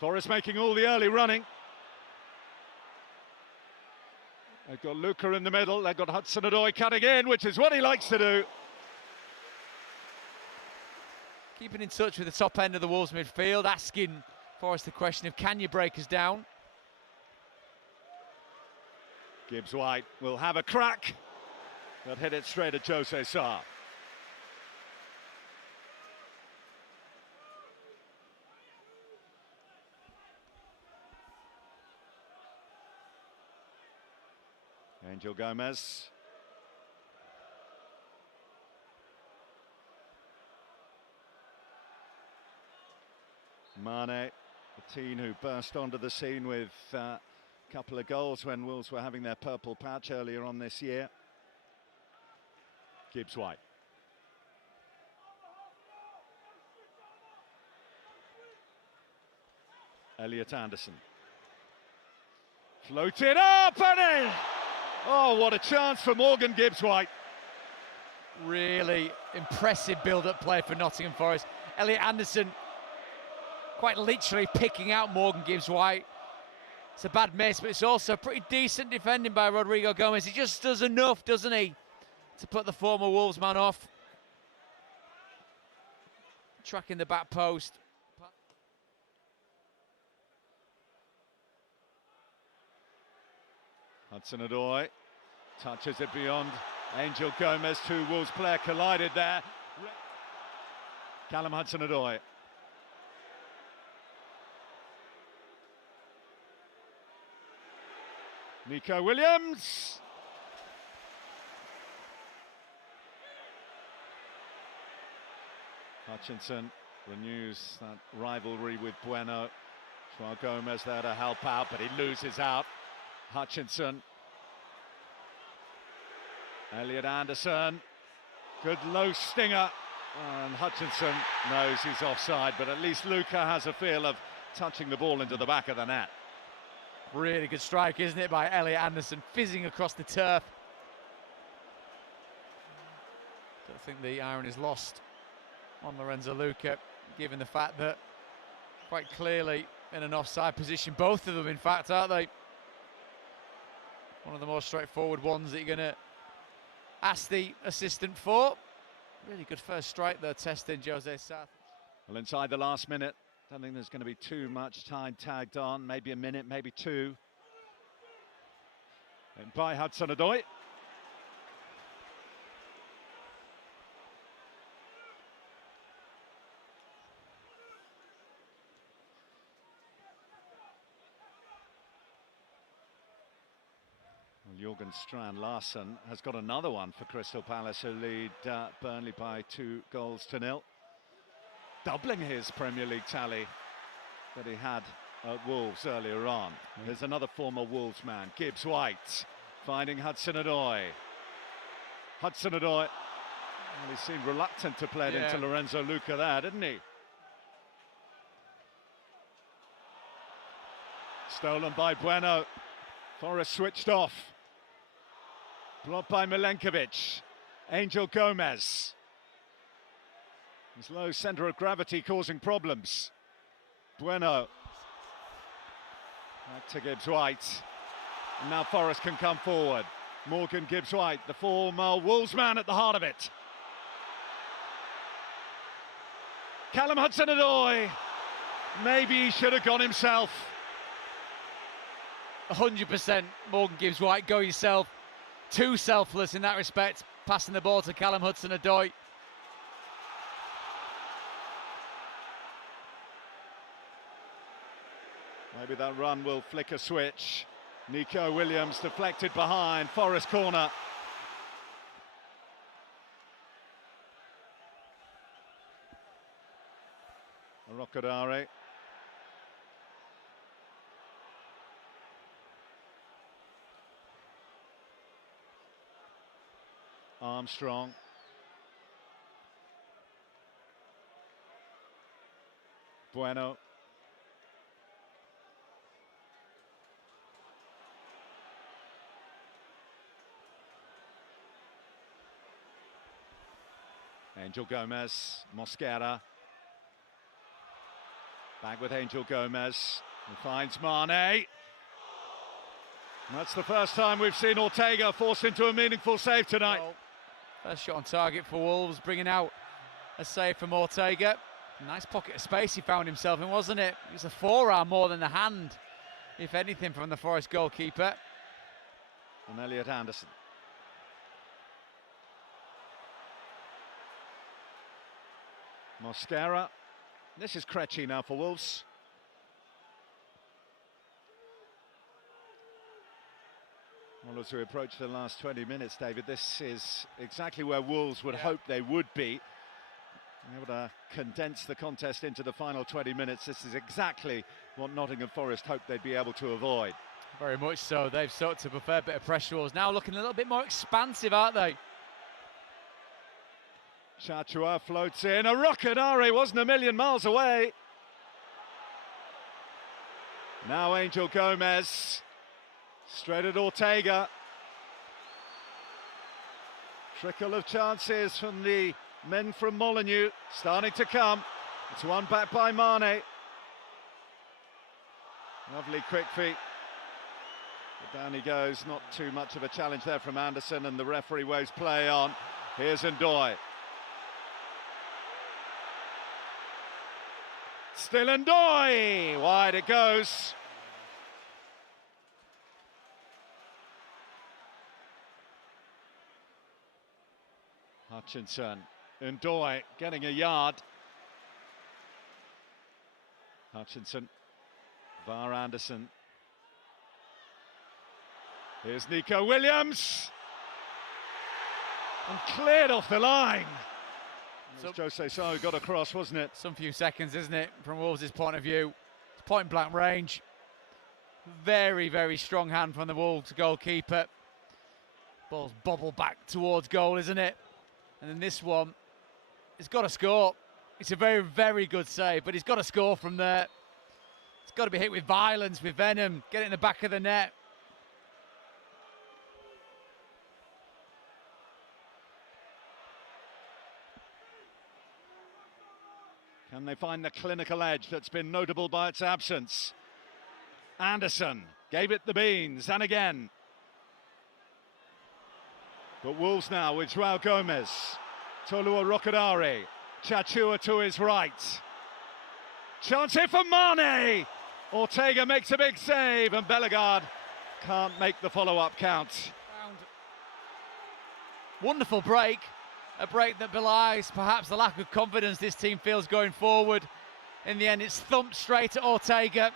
Forest making all the early running. They've got Luca in the middle, they've got Hudson-Odoi cutting in, which is what he likes to do. Keeping in touch with the top end of the Wolves midfield, asking Forest the question of, can you break us down? Gibbs-White will have a crack, but hit it straight at Jose Sarr. Angel Gomez. Mane, the teen who burst onto the scene with a couple of goals when Wolves were having their purple patch earlier on this year. Gibbs-White. Elliot Anderson. Floated up and in! Oh, what a chance for Morgan Gibbs-White. Really impressive build-up play for Nottingham Forest. Elliot Anderson quite literally picking out Morgan Gibbs-White. It's a bad miss, but it's also pretty decent defending by Rodrigo Gomez. He just does enough, doesn't he, to put the former Wolves man off. Tracking the back post. Hudson-Odoi touches it beyond Angel Gomez. Two Wolves player collided there. Callum Hudson-Odoi. Nico Williams. Hutchinson renews that rivalry with Bueno. Joao Gomez there to help out, but he loses out. Hutchinson. Elliot Anderson. Good low stinger. And Hutchinson knows he's offside, but at least Luca has a feel of touching the ball into the back of the net. Really good strike, isn't it, by Elliot Anderson, fizzing across the turf. Don't think the iron is lost on Lorenzo Luca, given the fact that quite clearly in an offside position, both of them in fact, aren't they? One of the more straightforward ones that you're going to ask the assistant for. Really good first strike there, testing Jose Sarr. Well, inside the last minute, I don't think there's going to be too much time tagged on. Maybe a minute, maybe two. And by Hudson-Odoi. Jürgen Strand-Larsen has got another one for Crystal Palace, who lead Burnley by 2-0. Doubling his Premier League tally that he had at Wolves earlier on. There's another former Wolves man, Gibbs-White, finding Hudson-Odoi. Hudson-Odoi, well, he seemed reluctant to play it into Lorenzo Luca there, didn't he? Stolen by Bueno. Forest switched off. Blocked by Milenkovic. Angel Gomez. His low centre of gravity causing problems. Bueno. Back to Gibbs-White. And now Forest can come forward. Morgan Gibbs-White, the former Wolves man at the heart of it. Callum Hudson-Odoi. Maybe he should have gone himself. 100% Morgan Gibbs-White, go yourself. Too selfless in that respect, passing the ball to Callum Hudson-Odoi. Maybe that run will flick a switch. Nico Williams deflected behind, Forest corner. Rokodare. Armstrong. Bueno. Angel Gomez, Mosquera. Back with Angel Gomez, who finds Mane. And that's the first time we've seen Ortega forced into a meaningful save tonight. Well, first shot on target for Wolves, bringing out a save from Ortega. Nice pocket of space he found himself in, wasn't it? It was a forearm more than the hand, if anything, from the Forest goalkeeper. And Elliot Anderson. Mosquera. This is Krejci now for Wolves. Well, as we approach the last 20 minutes, David, this is exactly where Wolves would hope they would be. Able to condense the contest into the final 20 minutes. This is exactly what Nottingham Forest hoped they'd be able to avoid. Very much so. They've sought to a fair bit of pressure. Wars now looking a little bit more expansive, aren't they? Chachua floats in. A rocket, Ari wasn't a million miles away. Now Angel Gomez. Straight at Ortega. Trickle of chances from the men from Molineux starting to come. It's one back by Mane. Lovely quick feet. But down he goes. Not too much of a challenge there from Anderson, and the referee waves play on. Here's Ndoye. Still Ndoye. Wide it goes. Hutchinson. Ndoye getting a yard. Hutchinson. VAR Anderson. Here's Nico Williams. And cleared off the line. So, Jose Sarr got across, wasn't it? Some few seconds, isn't it, from Wolves' point of view. It's point blank range. Very, very strong hand from the Wolves goalkeeper. Ball's bobbled back towards goal, isn't it? And then this one, he's got to score. It's a very, very good save, but he's got to score from there. It's got to be hit with violence, with venom, get it in the back of the net. Can they find the clinical edge that's been notable by its absence? Anderson gave it the beans, and again. But Wolves now with João Gomez. Tolua Rokodari. Chachua to his right. Chance here for Mane! Ortega makes a big save, and Bellegarde can't make the follow-up count. Wonderful break. A break that belies perhaps the lack of confidence this team feels going forward. In the end, it's thumped straight at Ortega.